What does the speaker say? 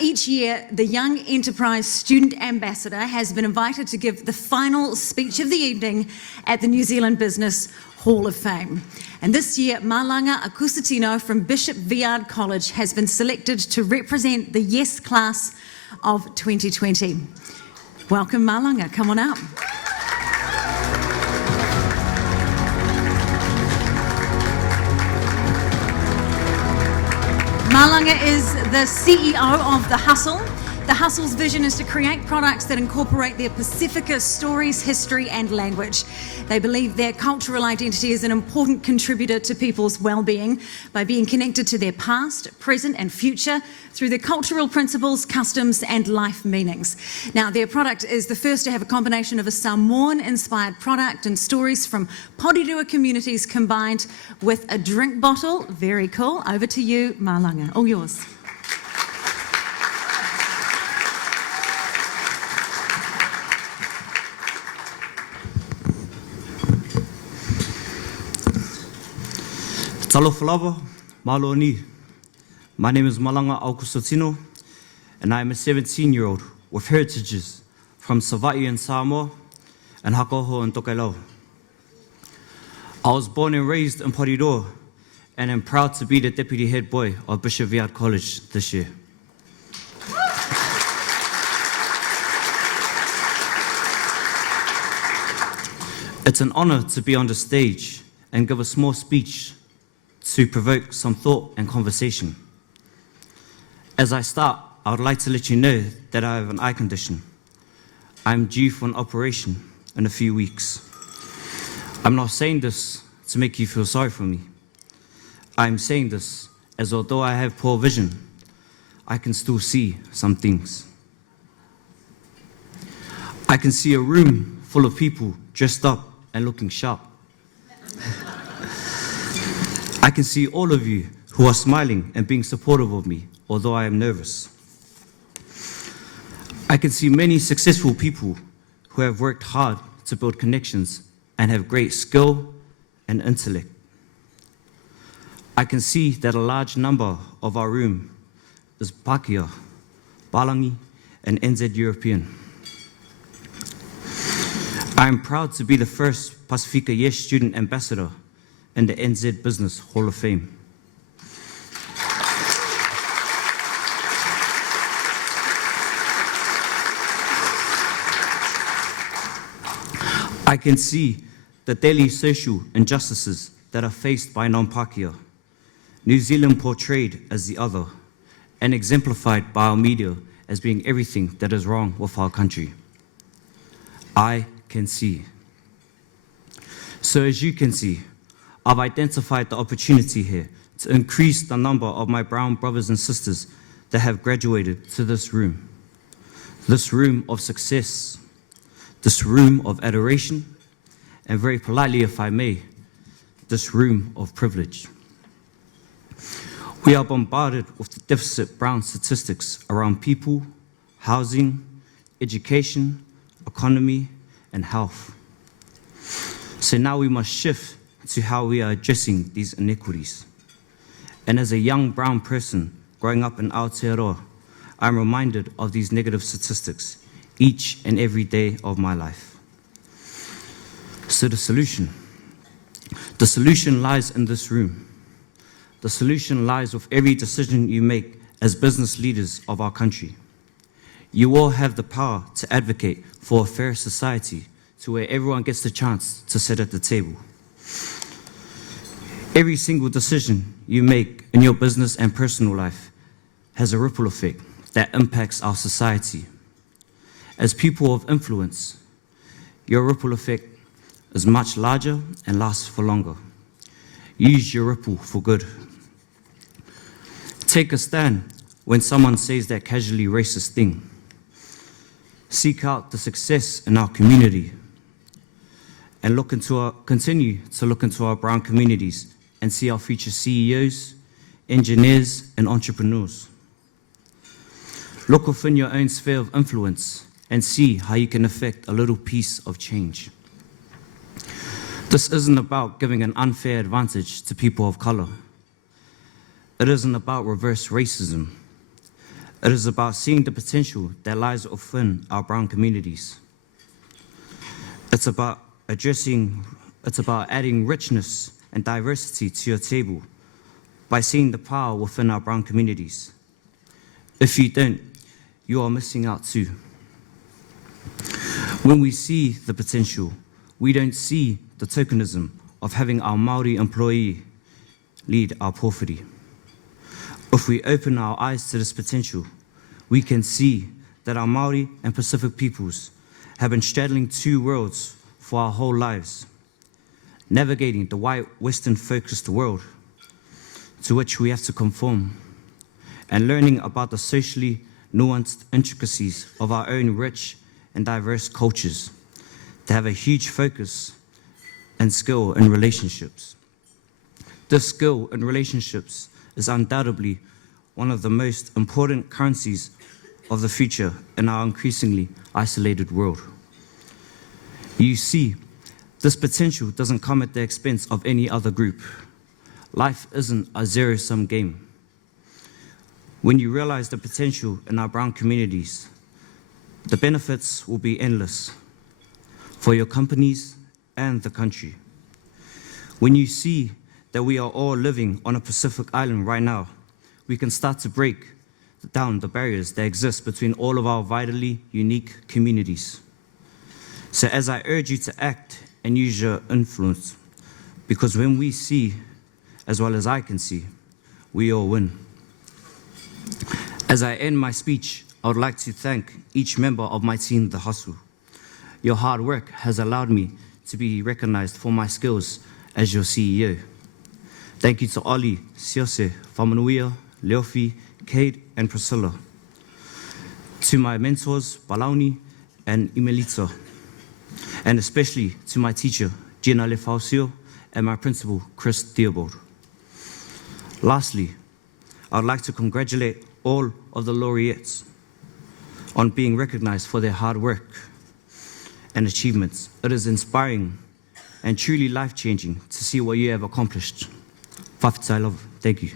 Each year, the Young Enterprise Student Ambassador has been invited to give the final speech of the evening at the New Zealand Business Hall of Fame. And this year, Malaga Akusatino from Bishop Viard College has been selected to represent the Yes class of 2020. Welcome, Malaga. Come on up. Malaga is the CEO of The Hustle. The Hustle's vision is to create products that incorporate their Pacifica stories, history and language. They believe their cultural identity is an important contributor to people's well-being by being connected to their past, present and future through their cultural principles, customs and life meanings. Now, their product is the first to have a combination of a Samoan-inspired product and stories from Porirua communities combined with a drink bottle. Very cool. Over to you, Malaga. All yours. Talo Falava, Malo ni. My name is Malaga Akusatino, and I am a 17-year-old with heritages from Savaii and Samoa and Hakoho and Tokelau. I was born and raised in Porirua and am proud to be the deputy head boy of Bishop Viard College this year. It's an honor to be on the stage and give a small speech to provoke some thought and conversation. As I start, I would like to let you know that I have an eye condition. I'm due for an operation in a few weeks. I'm not saying this to make you feel sorry for me. I'm saying this as although I have poor vision, I can still see some things. I can see a room full of people dressed up and looking sharp. I can see all of you who are smiling and being supportive of me, although I am nervous. I can see many successful people who have worked hard to build connections and have great skill and intellect. I can see that a large number of our room is Pākehā, Palangi, and NZ European. I am proud to be the first Pacifica Yes Student Ambassador in the NZ Business Hall of Fame. I can see the daily social injustices that are faced by non-Pākehā, New Zealand portrayed as the other, and exemplified by our media as being everything that is wrong with our country. I can see. So as you can see, I've identified the opportunity here to increase the number of my brown brothers and sisters that have graduated to this room of success, this room of adoration, and very politely, if I may, this room of privilege. We are bombarded with the deficit brown statistics around people, housing, education, economy, and health. So now we must shift to how we are addressing these inequities. And as a young brown person growing up in Aotearoa, I'm reminded of these negative statistics each and every day of my life. So the solution lies in this room. The solution lies with every decision you make as business leaders of our country. You all have the power to advocate for a fair society to where everyone gets the chance to sit at the table. Every single decision you make in your business and personal life has a ripple effect that impacts our society. As people of influence, your ripple effect is much larger and lasts for longer. Use your ripple for good. Take a stand when someone says that casually racist thing. Seek out the success in our community and continue to look into our brown communities and see our future CEOs, engineers, and entrepreneurs. Look within your own sphere of influence and see how you can affect a little piece of change. This isn't about giving an unfair advantage to people of color. It isn't about reverse racism. It is about seeing the potential that lies within our brown communities. It's about adding richness and diversity to your table by seeing the power within our brown communities. If you don't, you are missing out too. When we see the potential, we don't see the tokenism of having our Māori employee lead our poverty. If we open our eyes to this potential, we can see that our Māori and Pacific peoples have been straddling two worlds for our whole lives, navigating the white Western-focused world to which we have to conform, and learning about the socially nuanced intricacies of our own rich and diverse cultures that have a huge focus and skill in relationships. This skill in relationships is undoubtedly one of the most important currencies of the future in our increasingly isolated world. You see, this potential doesn't come at the expense of any other group. Life isn't a zero-sum game. When you realize the potential in our brown communities, the benefits will be endless for your companies and the country. When you see that we are all living on a Pacific island right now, we can start to break down the barriers that exist between all of our vitally unique communities. So as I urge you to act and use your influence, because when we see, as well as I can see, we all win. As I end my speech, I would like to thank each member of my team, The Hustle. Your hard work has allowed me to be recognized for my skills as your CEO. Thank you to Ollie, Siose, Whamanuia, Leofi, Cade, and Priscilla. To my mentors, Balauni and Imelita, and especially to my teacher, Gina Lefausio, and my principal, Chris Theobald. Lastly, I would like to congratulate all of the laureates on being recognized for their hard work and achievements. It is inspiring and truly life-changing to see what you have accomplished. Whawhiti, I love. Thank you.